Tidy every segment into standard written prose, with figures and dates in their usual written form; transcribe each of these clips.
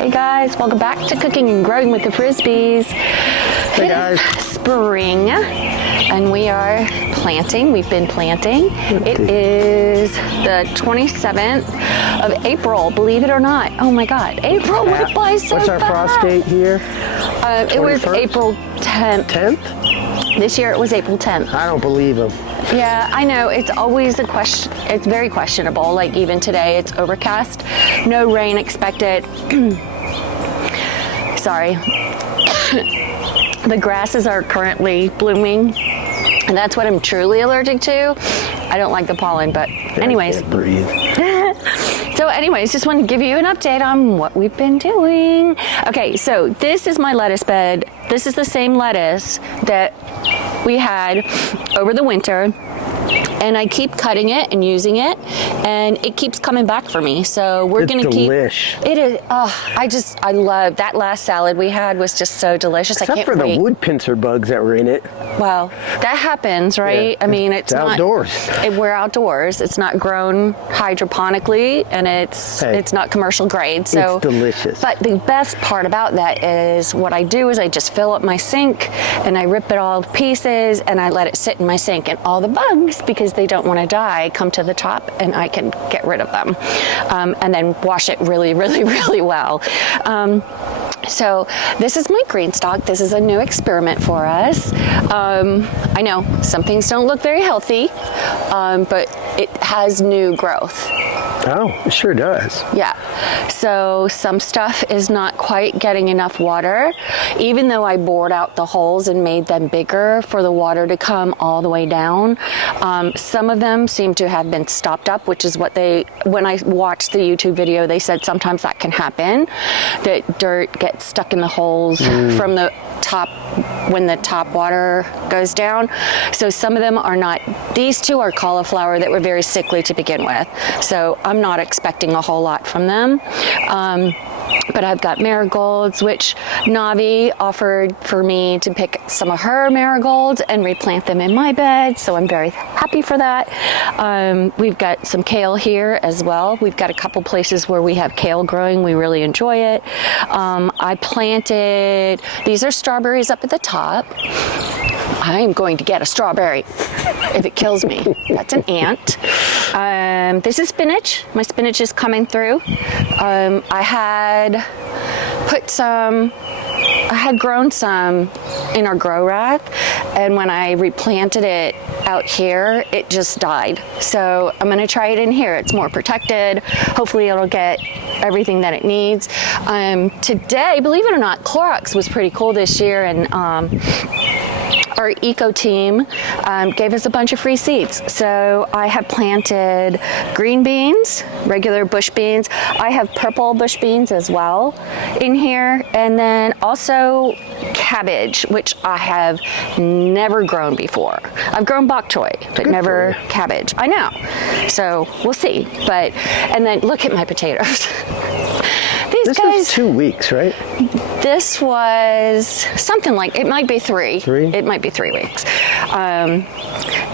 Hey guys, welcome back to Cooking and Growing with the Frisbees. Hey guys. It is spring and we are planting. We've been planting. It is the 27th of April, believe it or not. Oh my God, April went by so What's our fast. frost date here? It was 21st? April 10th. 10th? This year it was April 10th. I don't believe him. Yeah, I know. It's always a question. It's very questionable. Like even today, it's overcast. No rain expected. Sorry. The grasses are currently blooming, and that's what I'm truly allergic to. I don't like the pollen, but anyways. I can't breathe. So anyways, just wanted to give you an update on what we've been doing. Okay, so this is my lettuce bed. This is the same lettuce that we had over the winter. And I keep cutting it and using it, and it keeps coming back for me. So we're It's gonna delish. keep. It is. Oh, I love that last salad we had was just so delicious. Except I can't for wait. the wood pincer bugs that were in it. Well, that happens, right? Yeah, I mean, it's not outdoors. We're outdoors. It's not grown hydroponically, and it's not commercial grade. So It's delicious. But the best part about that is what I do is I just fill up my sink and I rip it all to pieces and I let it sit in my sink, and all the bugs, because they don't want to die, come to the top and I can get rid of them, and then wash it really, really, really well. So this is my green stock. This is a new experiment for us. I know some things don't look very healthy, but it has new growth. Oh, it sure does. Yeah, so some stuff is not quite getting enough water, even though I bored out the holes and made them bigger for the water to come all the way down. Some of them seem to have been stopped up, which is what when I watched the YouTube video, they said sometimes that can happen, that dirt gets stuck in the holes from the top when the top water goes down. So some of them are not. These two are cauliflower that were very sickly to begin with, so I'm not expecting a whole lot from them. But I've got marigolds, which Navi offered for me to pick some of her marigolds and replant them in my bed, so I'm very happy for that. We've got some kale here as well. We've got a couple places where we have kale growing. We really enjoy it. I planted, these are strawberries up at the top. I am going to get a strawberry if it kills me. That's an ant. This is spinach. My spinach is coming through. I had grown some in our grow rack, and when I replanted it out here, it just died. So I'm gonna try it in here. It's more protected. Hopefully it'll get everything that it needs. Today, believe it or not, Clorox was pretty cool this year, and our eco team gave us a bunch of free seeds. So I have planted green beans, regular bush beans. I have purple bush beans as well in here, and then also cabbage, which I have never grown before. I've grown bok choy, but never cabbage. I know. So we'll see. And then look at my potatoes. This was 2 weeks, right? This was something like, it might be three. It might be 3 weeks.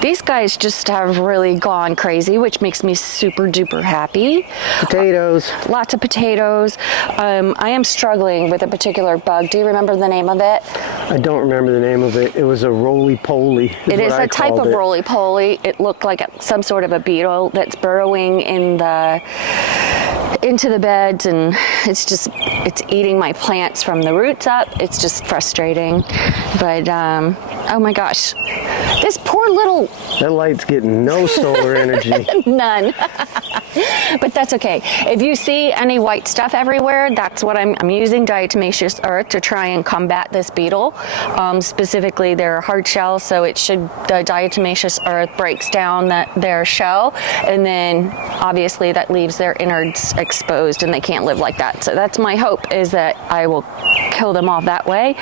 These guys just have really gone crazy, which makes me super duper happy. Potatoes. Lots of potatoes. I am struggling with a particular bug. Do you remember the name of it? I don't remember the name of it. It was a roly-poly. It is a type of roly-poly. It looked like some sort of a beetle that's burrowing into the beds, and it's eating my plants from the roots up. It's just frustrating. But oh my gosh, this poor little... That light's getting no solar energy. None. But that's okay. If you see any white stuff everywhere, that's what I'm using diatomaceous earth to try and combat this beetle. Specifically, they're hard shell, so the diatomaceous earth breaks down their shell, and then obviously that leaves their innards exposed, and they can't live like that. So that's my hope, is that I will kill them off that way.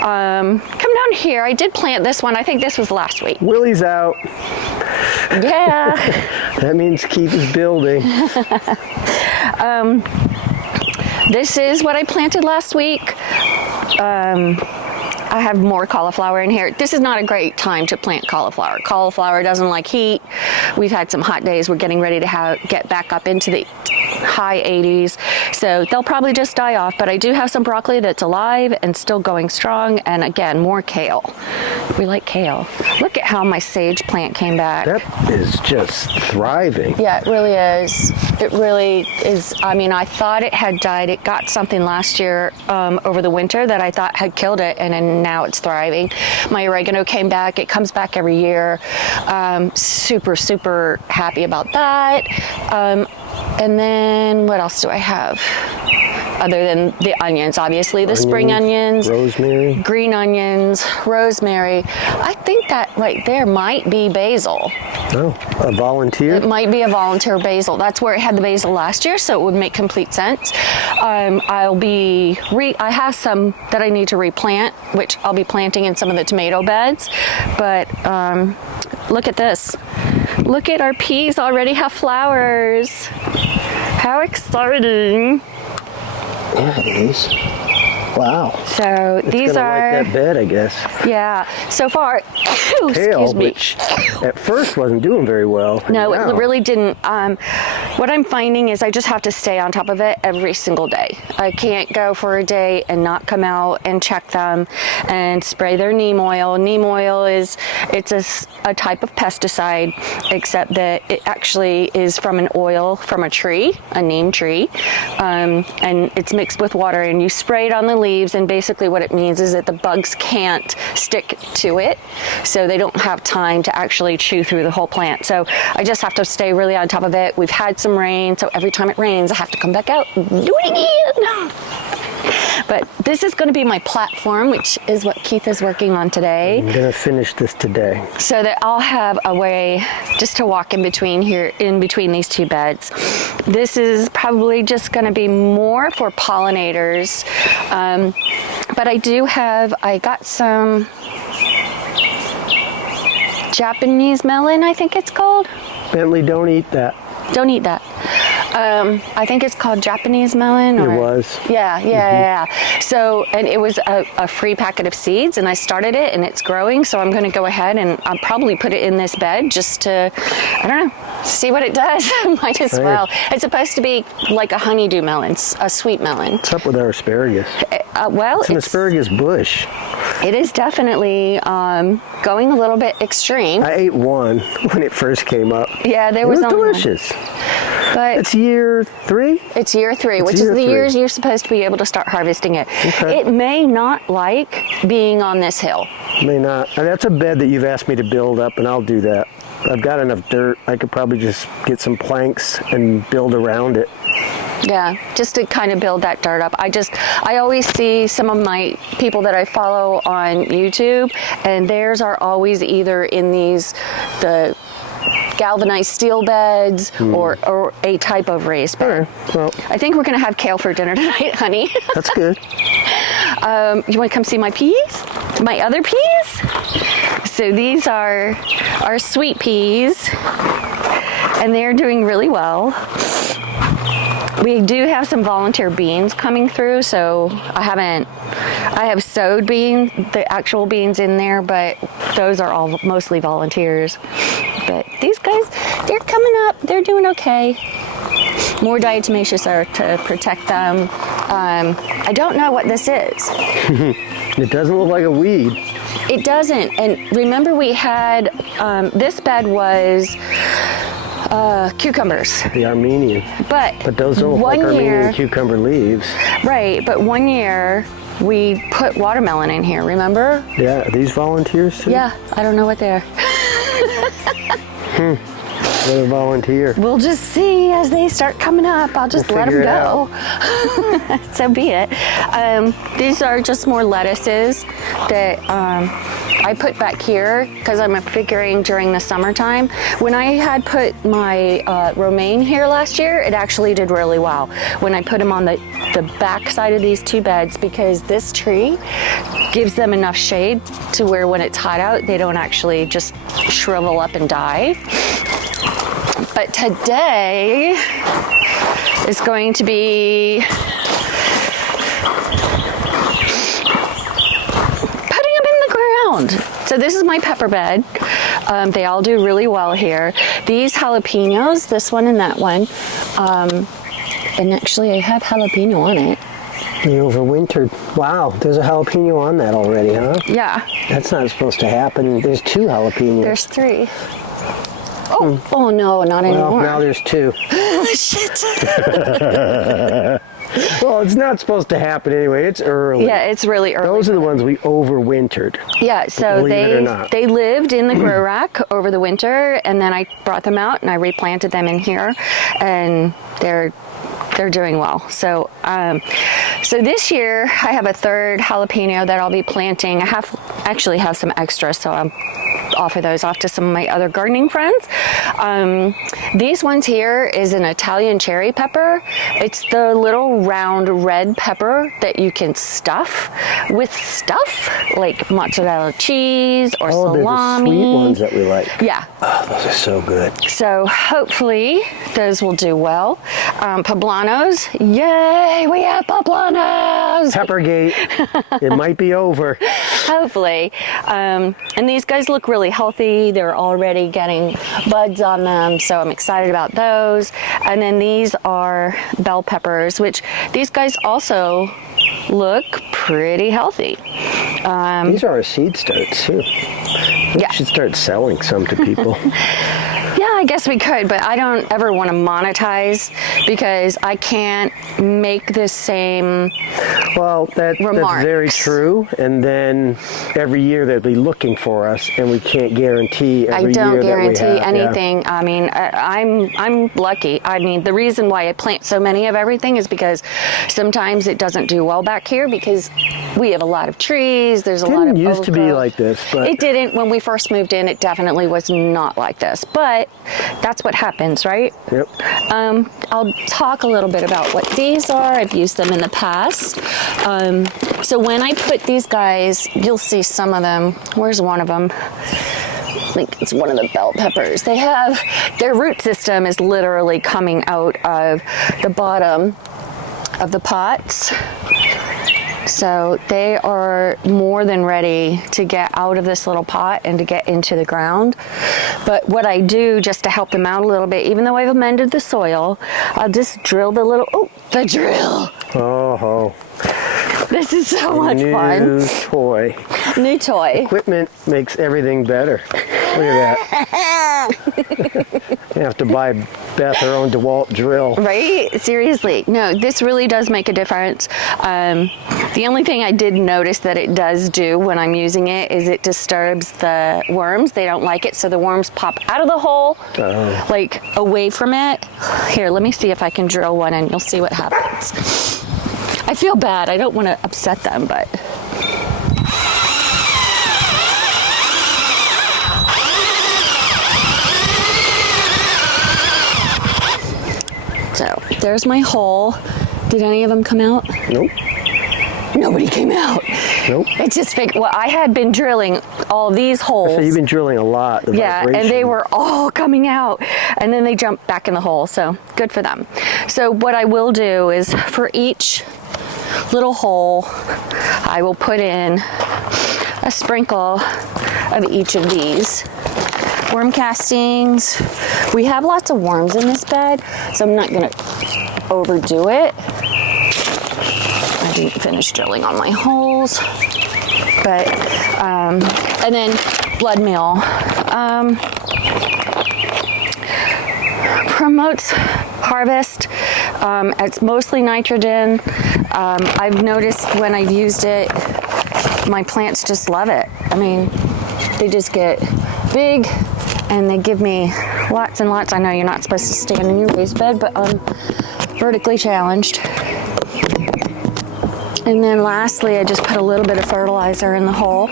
Come down here. I did plant this one. I think this was last week. Willie's out. Yeah. That means Keith is building. This is what I planted last week. I have more cauliflower in here. This is not a great time to plant cauliflower. Cauliflower doesn't like heat. We've had some hot days. We're getting ready to get back up into the high 80s. So they'll probably just die off, but I do have some broccoli that's alive and still going strong. And again, more kale. We like kale. Look at how my sage plant came back. That is just thriving. Yeah, it really is. It really is. I mean, I thought it had died. It got something last year over the winter that I thought had killed it, and then now it's thriving. My oregano came back. It comes back every year. Super, super happy about that. And then what else do I have? Other than the onions, obviously the spring onions, rosemary, green onions, rosemary. I think that right there might be basil. Oh, a volunteer? It might be a volunteer basil. That's where it had the basil last year, so it would make complete sense. I have some that I need to replant, which I'll be planting in some of the tomato beds. But look at this. Look at our peas already have flowers. How exciting. Yeah, it is. Wow. So it's these are like that bed, I guess. Yeah. So far, Kale, excuse me. which at first wasn't doing very well. No, Now, it really didn't. What I'm finding is I just have to stay on top of it every single day. I can't go for a day and not come out and check them and spray their neem oil. Neem oil it's a type of pesticide, except that it actually is from an oil from a tree, a neem tree, and it's mixed with water, and you spray it on the leaves, and basically what it means is that the bugs can't stick to it, so they don't have time to actually chew through the whole plant. So I just have to stay really on top of it. We've had some rain, so every time it rains I have to come back out and do it again. But this is going to be my platform, which is what Keith is working on today. I'm gonna finish this today, so that I'll have a way just to walk in between here, in between these two beds. This is probably just going to be more for pollinators, but I got some Japanese melon, I think it's called. Bentley, don't eat that. Don't eat that. I think it's called Japanese melon. It was. Yeah. So, and it was a free packet of seeds, and I started it, and it's growing. So I'm going to go ahead and I'll probably put it in this bed just to, I don't know, see what it does. Might as well. It's supposed to be like a honeydew melon, a sweet melon. What's up with our asparagus? Well, it's an asparagus bush. It is definitely going a little bit extreme. I ate one when it first came up. Yeah, it was delicious. But it's year 3? It's year 3, which is the years you're supposed to be able to start harvesting it. Okay. It may not like being on this hill. May not. And that's a bed that you've asked me to build up, and I'll do that. I've got enough dirt. I could probably just get some planks and build around it. Yeah, just to kind of build that dirt up. I always see some of my people that I follow on YouTube, and theirs are always either in the galvanized steel beds or a type of raised bed. Well, I think we're going to have kale for dinner tonight, honey. That's good. You want to come see my peas? My other peas? So these are our sweet peas, and they're doing really well. We do have some volunteer beans coming through, so I have sowed beans, the actual beans in there, but those are all mostly volunteers. But these guys, they're coming up. They're doing okay. More diatomaceous earth to protect them. I don't know what this is. It doesn't look like a weed. It doesn't. And remember we had, this bed was cucumbers. The Armenian. But those don't look like Armenian cucumber leaves. Right, but one year we put watermelon in here, remember? Yeah, are these volunteers too? Yeah, I don't know what they are. They're a volunteer. We'll just see as they start coming up. I'll just let them go. So be it. These are just more lettuces that I put back here because I'm figuring during the summertime. When I had put my romaine here last year, it actually did really well. When I put them on the back side of these two beds, because this tree gives them enough shade to where when it's hot out, they don't actually just shrivel up and die. But today is going to be putting them in the ground. So this is my pepper bed. They all do really well here. These jalapenos, this one and that one, and actually I have jalapeno on it. You overwintered. Wow, there's a jalapeno on that already, huh? Yeah. That's not supposed to happen. There's 2 jalapenos. There's 3. Oh no, not anymore. Well, now there's 2. Shit. Well, it's not supposed to happen anyway. It's early. Yeah, it's really early. Those are the ones we overwintered. Yeah, so Believe it or not. they lived in the grow rack over the winter, and then I brought them out and I replanted them in here, and they're doing well. So so this year I have a 3rd jalapeno that I'll be planting. I actually have some extra, so I'll offer those off to some of my other gardening friends. These ones here is an Italian cherry pepper. It's the little round red pepper that you can stuff with stuff like mozzarella cheese or salami. They're the sweet ones that we like. Yeah. Oh, those are so good. So hopefully those will do well. Poblanos, yay, we have poblanos. Peppergate, it might be over. Hopefully. And these guys look really healthy. They're already getting buds on them, so I'm excited about those. And then these are bell peppers, which these guys also look pretty healthy. These are our seed starts too. We should start selling some to people. Yeah, I guess we could, but I don't ever want to monetize because I can't make the same that's very true. And then every year they'll be looking for us, and we can't guarantee every year that we have. I don't guarantee anything. Yeah. I mean, I'm lucky. I mean, the reason why I plant so many of everything is because sometimes it doesn't do well back here because we have a lot of trees. There's a lot of It didn't used to be like this, but it didn't when we first moved in. It definitely was not like this, but that's what happens, right? Yep. I'll talk a little bit about what these are. I've used them in the past. So when I put these guys, you'll see some of them. Where's one of them? I think it's one of the bell peppers. They have, their root system is literally coming out of the bottom of the pots. So they are more than ready to get out of this little pot and to get into the ground. But what I do just to help them out a little bit, even though I've amended the soil, I'll just drill the drill. Oh. This is so much fun. New toy. Equipment makes everything better. Look at that. You have to buy Beth her own DeWalt drill. Right? Seriously. No, this really does make a difference. The only thing I did notice that it does do when I'm using it is it disturbs the worms. They don't like it, so the worms pop out of the hole, like away from it. Here, let me see if I can drill one and you'll see what happens. I feel bad. I don't want to upset them, but... So, there's my hole. Did any of them come out? Nope. Nobody came out. Nope. It's just fake. Well, I had been drilling all these holes. So you've been drilling a lot. Yeah, and they were all coming out. And then they jumped back in the hole. So, good for them. So, what I will do is for each little hole, I will put in a sprinkle of each of these worm castings. We have lots of worms in this bed, so I'm not going to overdo it. I didn't finish drilling on my holes, but and then blood meal promotes harvest. It's mostly nitrogen. I've noticed when I've used it, my plants just love it. I mean, they just get big and they give me lots and lots. I know you're not supposed to stand in your raised bed, but I'm vertically challenged. And then lastly, I just put a little bit of fertilizer in the hole.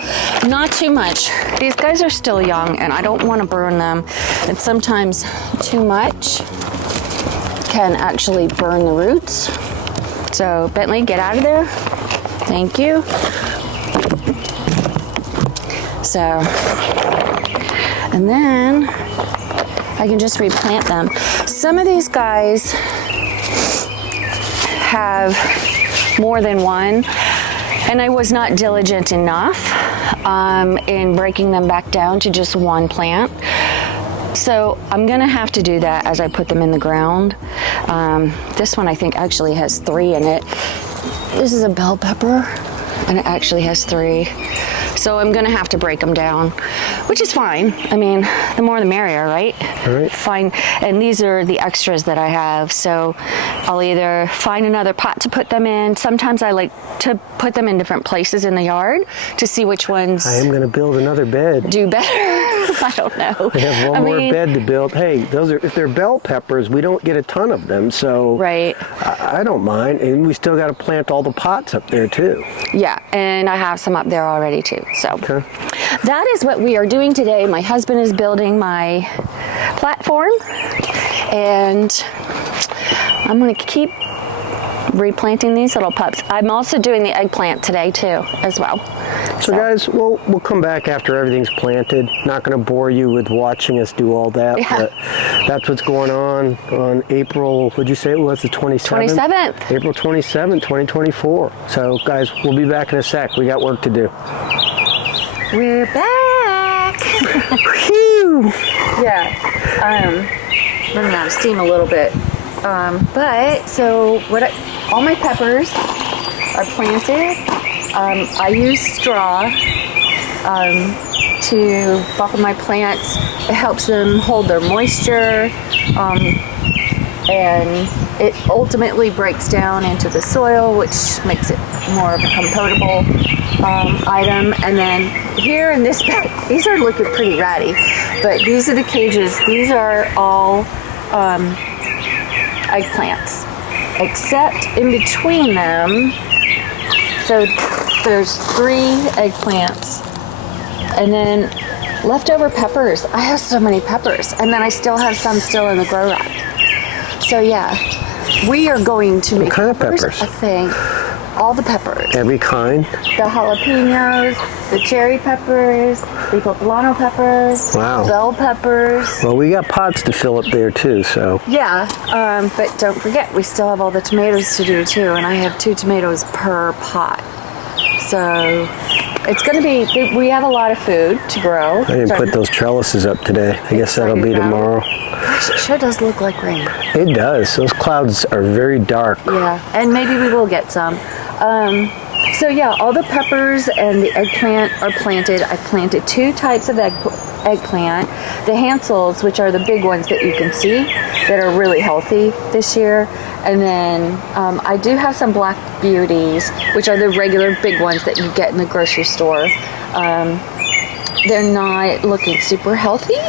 Not too much. These guys are still young and I don't want to burn them. And sometimes too much can actually burn the roots. So Bentley, get out of there. Thank you. So, and then I can just replant them. Some of these guys have more than one, and I was not diligent enough in breaking them back down to just one plant. So I'm gonna have to do that as I put them in the ground. This one I think actually has 3 in it. This is a bell pepper, and it actually has 3. So I'm gonna have to break them down, which is fine. I mean, the more the merrier, right? Right. Fine. And these are the extras that I have. So I'll either find another pot to put them in. Sometimes I like to put them in different places in the yard to see which ones I am going to build another bed. do better. I don't know. We have one more bed to build. Hey, those are, if they're bell peppers, we don't get a ton of them, so Right. I don't mind. And we still got to plant all the pots up there too. Yeah, and I have some up there already too. So Okay. that is what we are doing today. My husband is building my platform, and I'm going to keep replanting these little pups. I'm also doing the eggplant today too, as well. So guys, we'll come back after everything's planted. Not going to bore you with watching us do all that, Yeah. but that's what's going on April, what'd you say it was, the 27th? 27th. April 27th, 2024. So guys, we'll be back in a sec. We got work to do. We're back. Phew! Yeah, running out of steam a little bit. But so all my peppers are planted. I use straw to buffer my plants. It helps them hold their moisture, and it ultimately breaks down into the soil, which makes it more of a compostable item. And then here in this bed, these are looking pretty ratty, but these are the cages. These are all eggplants, except in between them, so there's 3 eggplants, and then leftover peppers. I have so many peppers, and then I still have some still in the grow rack. So yeah, we are going to make kind of peppers? a thing. All the peppers. Every kind? The jalapenos, the cherry peppers, the poblano peppers, Wow. bell peppers. Well, we got pots to fill up there too, so. Yeah, but don't forget, we still have all the tomatoes to do too, and I have 2 tomatoes per pot. So it's going to be, we have a lot of food to grow. I didn't put those trellises up today. I guess that'll be tomorrow. Gosh, it sure does look like rain. It does. Those clouds are very dark. Yeah, and maybe we will get some. So yeah, all the peppers and the eggplant are planted. I planted 2 types of eggplant. The Hansels, which are the big ones that you can see, that are really healthy this year. And then I do have some black beauties, which are the regular big ones that you get in the grocery store. They're not looking super healthy,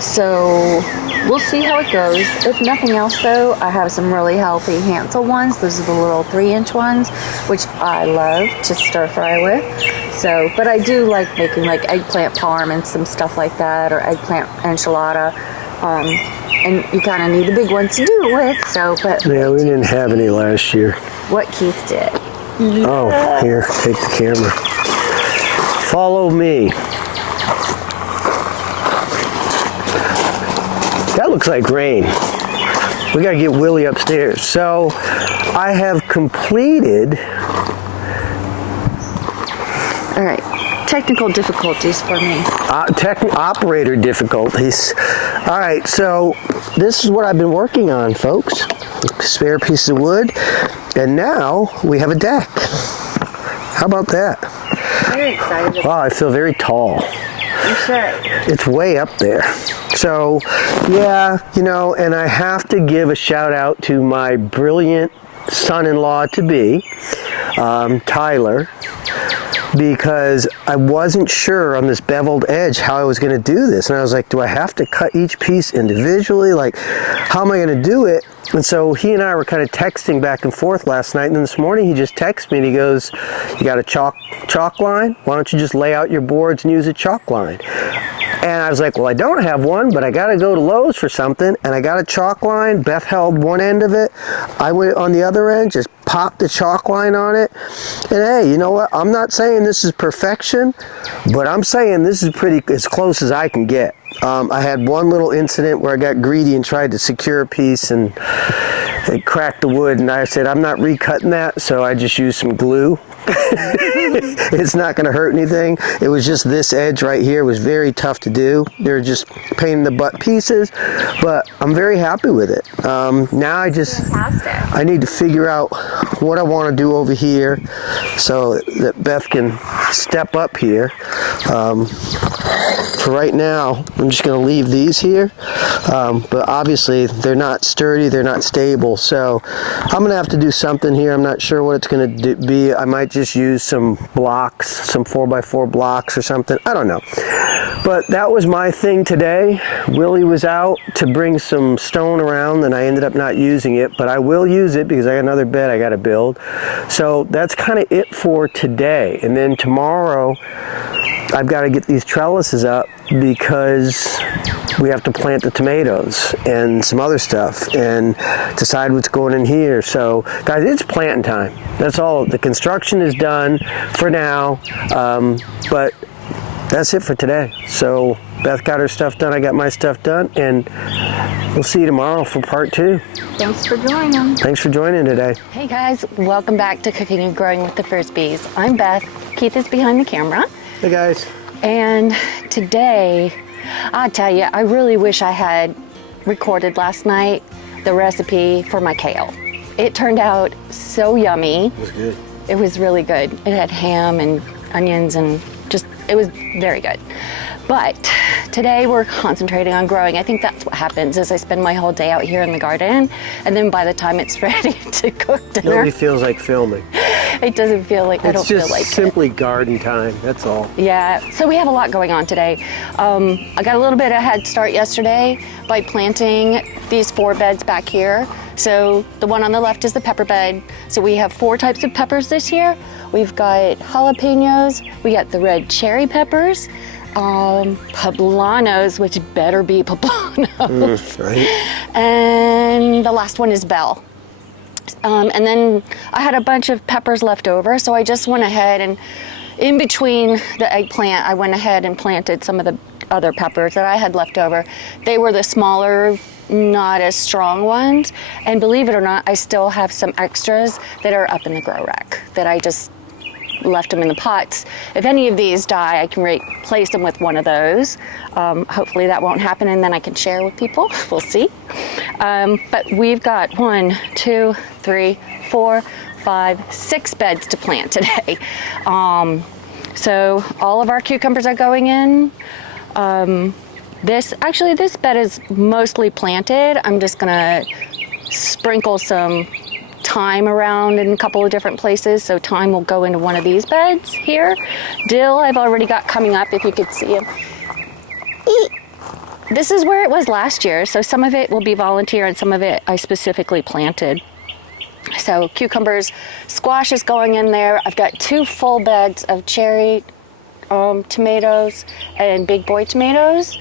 so we'll see how it goes. If nothing else though, I have some really healthy Hansel ones. Those are the little 3-inch ones, which I love to stir fry with. So, but I do like making like eggplant parm and some stuff like that, or eggplant enchilada. And you kind of need the big ones to do it with. So, but Yeah, we didn't have any last year. what Keith did. Oh, here, take the camera. Follow me. That looks like rain. We gotta get Willie upstairs. So, I have completed. All right, technical difficulties for me. Operator difficulties. All right, so this is what I've been working on, folks. Spare piece of wood, and now we have a deck. How about that? Very excited. Wow, I feel very tall. You should. It's way up there. So, yeah, you know, and I have to give a shout out to my brilliant son-in-law to be, Tyler, because I wasn't sure on this beveled edge how I was going to do this. And I was like, do I have to cut each piece individually? Like, how am I going to do it? And so he and I were kind of texting back and forth last night. And then this morning he just texted me and he goes, you got a chalk line? Why don't you just lay out your boards and use a chalk line? And I was like, well, I don't have one, but I got to go to Lowe's for something. And I got a chalk line. Beth held one end of it. I went on the other end, just popped the chalk line on it. And hey, you know what? I'm not saying this is perfection, but I'm saying this is pretty as close as I can get. I had one little incident where I got greedy and tried to secure a piece and it cracked the wood. And I said, I'm not recutting that. So I just used some glue. It's not going to hurt anything. It was just this edge right here was very tough to do. They're just pain in the butt pieces, but I'm very happy with it. Now Fantastic. I need to figure out what I want to do over here so that Beth can step up here. For right now, I'm just going to leave these here, but obviously they're not sturdy, they're not stable, so I'm going to have to do something here. I'm not sure what it's going to be. I might just use some blocks, some 4x4 blocks or something. I don't know. But that was my thing today. Willie was out to bring some stone around and I ended up not using it, but I will use it because I got another bed I got to build. So that's kind of it for today. And then tomorrow I've got to get these trellises up because we have to plant the tomatoes and some other stuff and decide what's going in here. So guys, it's planting time. That's all. The construction is done for now, but that's it for today. So Beth got her stuff done, I got my stuff done, and we'll see you tomorrow for part 2. Thanks for joining. Thanks for joining today. Hey guys, welcome back to Cooking and Growing with the Frisbees. I'm Beth. Keith is behind the camera. Hey guys. And today, I'll tell you, I really wish I had recorded last night the recipe for my kale. It turned out so yummy. It was good. It was really good. It had ham and onions and it was very good. But today we're concentrating on growing. I think that's what happens is I spend my whole day out here in the garden, and then by the time it's ready to cook dinner, Nobody feels like filming. it doesn't feel like, I don't feel like It's just simply garden time, that's all. Yeah, so we have a lot going on today. I got a little bit of a head start yesterday by planting these 4 beds back here. So the one on the left is the pepper bed. So we have 4 types of peppers this year. We've got jalapenos, we got the red cherry peppers, poblanos, which better be poblanos. Right. And the last one is bell. And then I had a bunch of peppers left over, so I just went ahead and in between the eggplant, I went ahead and planted some of the other peppers that I had left over. They were the smaller, not as strong ones. And believe it or not, I still have some extras that are up in the grow rack that I just left them in the pots. If any of these die, I can replace them with one of those. Hopefully that won't happen and then I can share with people. We'll see. But we've got 1, 2, 3, 4, 5, 6 beds to plant today. So all of our cucumbers are going in. This bed is mostly planted. I'm just gonna sprinkle some thyme around in a couple of different places. So thyme will go into one of these beds here. Dill I've already got coming up, if you could see him. This is where it was last year. So some of it will be volunteer and some of it I specifically planted. So cucumbers, squash is going in there. I've got 2 full beds of cherry tomatoes and big boy tomatoes.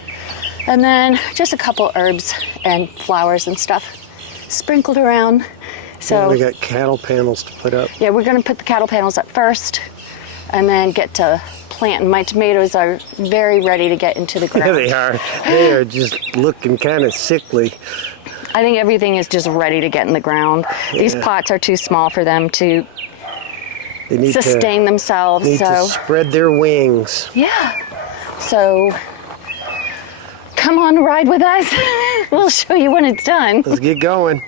And then just a couple herbs and flowers and stuff sprinkled around. So And we got cattle panels to put up. yeah, we're gonna put the cattle panels up first and then get to planting. My tomatoes are very ready to get into the ground. Yeah, they are. They are just looking kind of sickly. I think everything is just ready to get in the ground. Yeah. These pots are too small for them to They need sustain themselves. Need to spread their wings. Yeah. So come on, ride with us. We'll show you when it's done. Let's get going.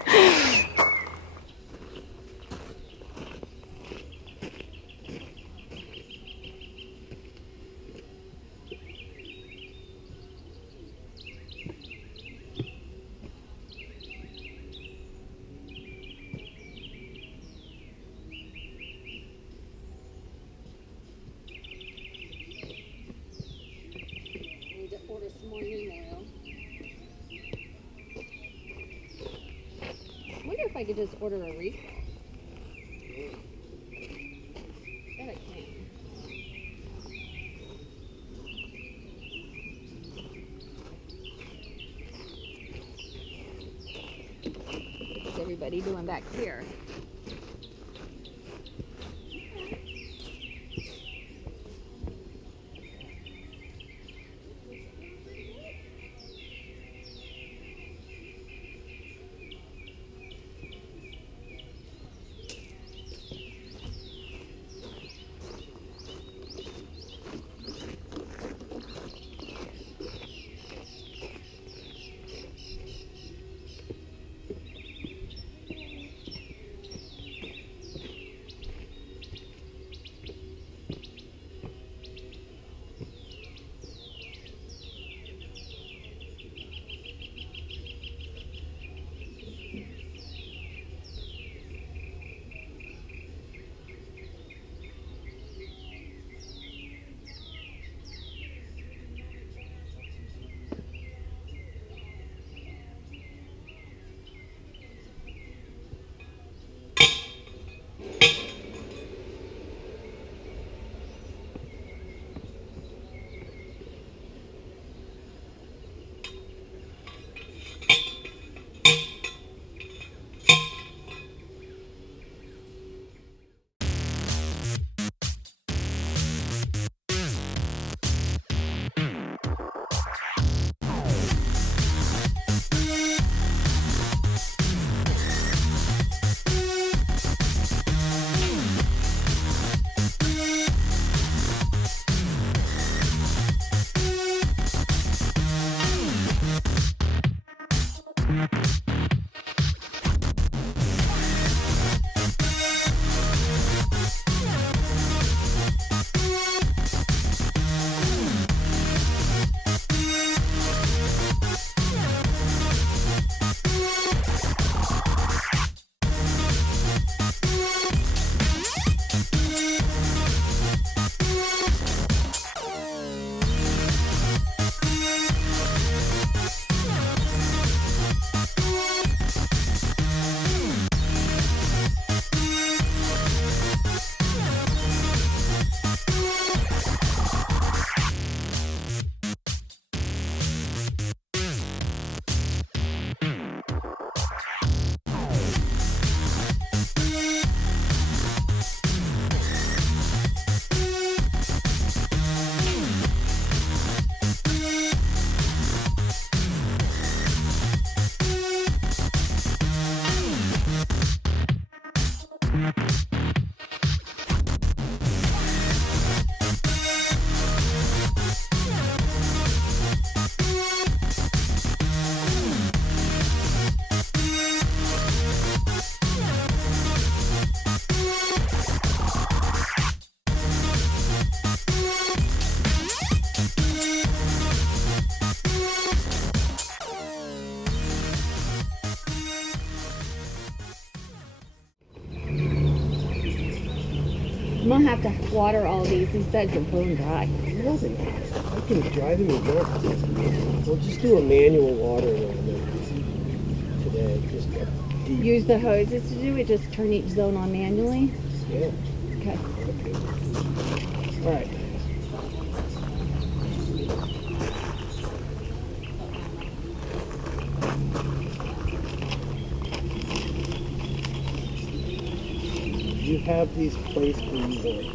I wonder if I could just order a refill. Bet I can. What's everybody doing back here? I'm gonna have to water all these. These beds are bone dry. Nothing. I can drive me nuts. We'll just do a manual water on them today. Just deep. Use the hoses to do it. Just turn each zone on manually. Yeah. Okay. All right. You have these placed where you want.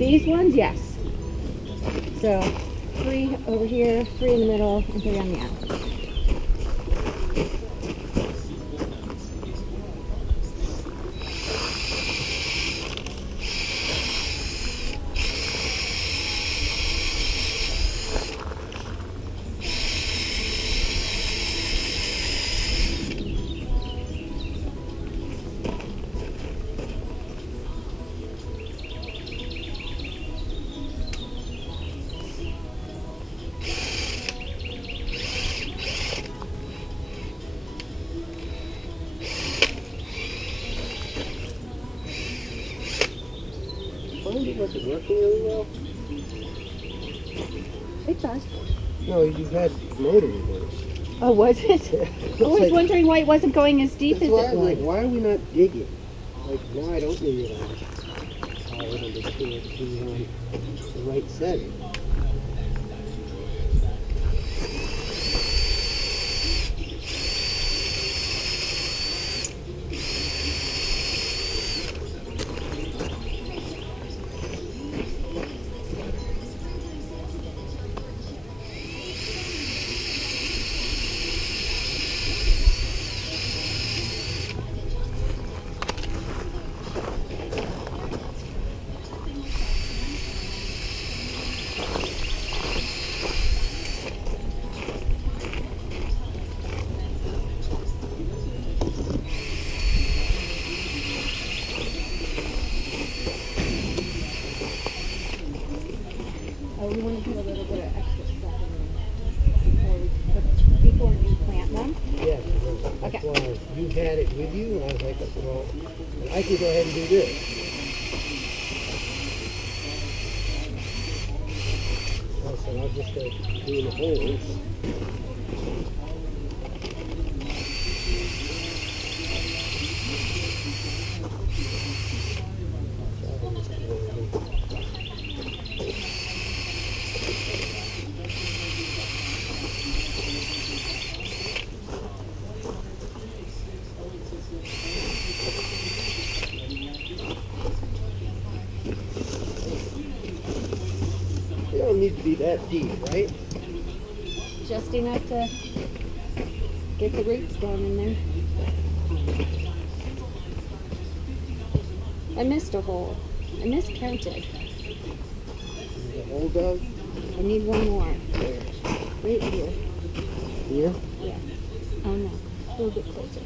These ones, yes. So 3 over here, 3 in the middle, and 3 on the end. Was it working really well? It does. No, you had motor reverse. Oh, was it? I was wondering why it wasn't going as deep as it was. Like, why are we not digging? Like, now I don't realize how it understood to be on the right setting. We want to do a little bit of extra stuff in there before we plant them. Yeah, that's why you had it with you, and I was like, well, I can go ahead and do this. I said, I'll just start doing the holes. They don't need to be that deep, right? Just enough to get the roots going in there. I missed a hole. I miscounted. The hole dug? I need one more. There. Right here. Here? Yeah. A little bit closer.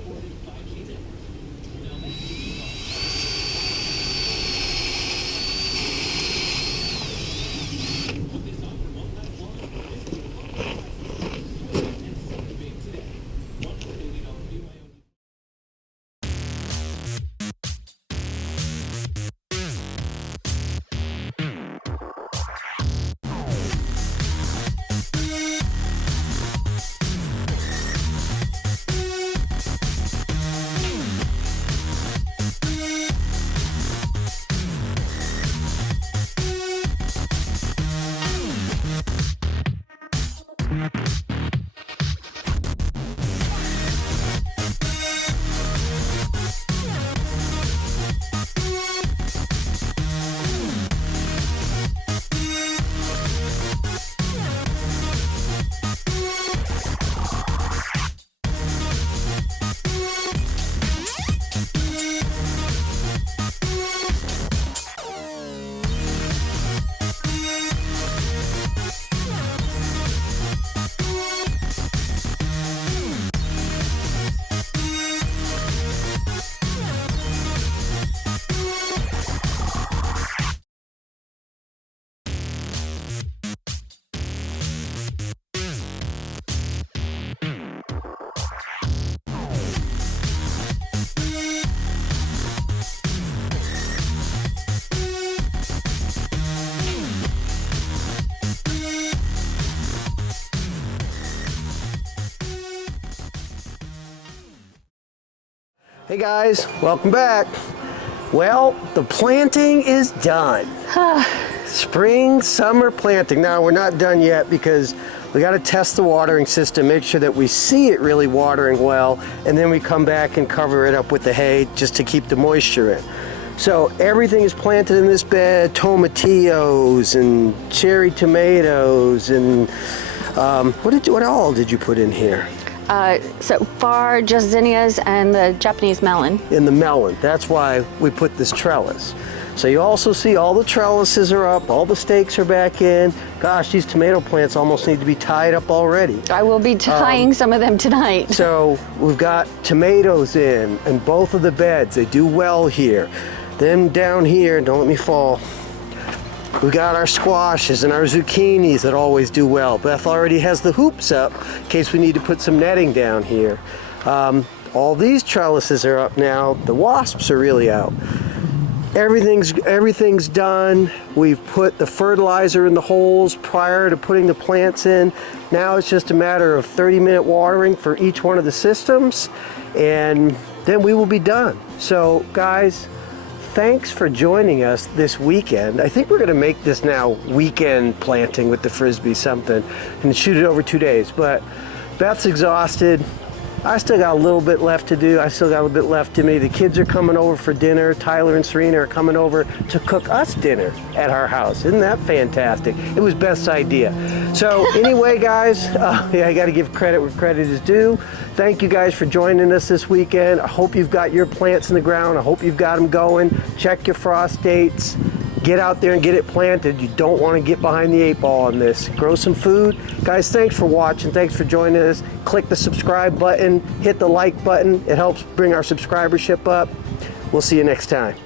Hey guys, welcome back. Well, the planting is done. Spring, summer planting. Now we're not done yet because we got to test the watering system, make sure that we see it really watering well, and then we come back and cover it up with the hay just to keep the moisture in. So everything is planted in this bed, tomatillos and cherry tomatoes, and what all did you put in here? So far, just zinnias and the Japanese melon. In the melon. That's why we put this trellis. So you also see all the trellises are up, all the stakes are back in. Gosh, these tomato plants almost need to be tied up already. I will be tying some of them tonight. So we've got tomatoes in both of the beds. They do well here. Then down here, don't let me fall, we got our squashes and our zucchinis that always do well. Beth already has the hoops up in case we need to put some netting down here. All these trellises are up now. The wasps are really out. Everything's done. We've put the fertilizer in the holes prior to putting the plants in. Now it's just a matter of 30-minute watering for each one of the systems, and then we will be done. So guys, thanks for joining us this weekend. I think we're gonna make this now weekend planting with the Frisbee something and shoot it over 2 days. But Beth's exhausted. I still got a little bit left to do. I still got a little bit left in me. The kids are coming over for dinner. Tyler and Serena are coming over to cook us dinner at our house. Isn't that fantastic? It was Beth's idea. So anyway, guys, yeah, I got to give credit where credit is due. Thank you guys for joining us this weekend. I hope you've got your plants in the ground. I hope you've got them going. Check your frost dates. Get out there and get it planted. You don't want to get behind the 8 ball on this. Grow some food. Guys, thanks for watching. Thanks for joining us. Click the subscribe button. Hit the like button. It helps bring our subscribership up. We'll see you next time.